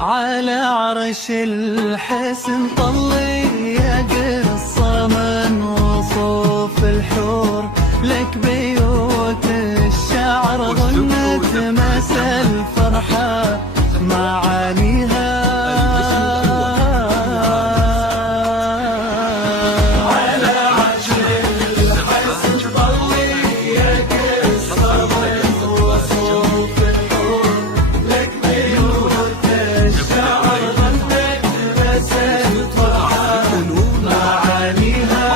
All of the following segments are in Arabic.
على عرش الحسن طلي يا قصة من وصوف الحور، لك بيوت الشعر غنت مسا الفرحة معانيها. على عرش الحسن طلي يا قصة من وصوف الحور، لك بيوت الشعر غنت مسا الفرحة معانيها.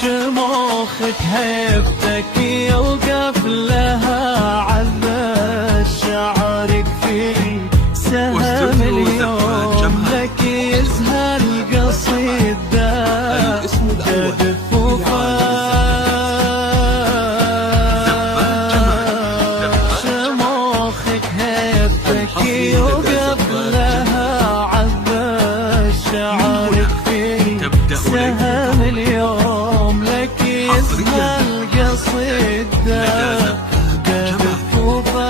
شموخك هيبتك يوقف لها عذاب شعرك في سهم اليوم، لك يزهى القصيد ذا كدفوفه. شموخك هيبتك يوقف لها عذاب شعرك في سهم اليوم، لك يزهى القصيد ذا كدفوفه.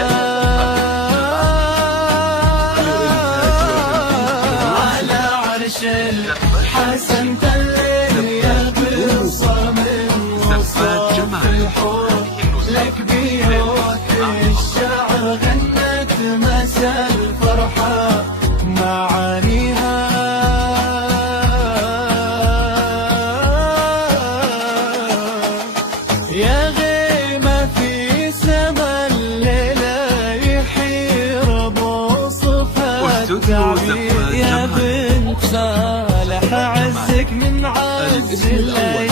على عرش الحسن تلي يا قصة من وصوف الحور، لك بيوت الشعر غنت مسا الفرحة معانيها. يا غيمة في سما الليلة يحير بوصفها التعبير، يا بنت صالح أعزك من عز الليل.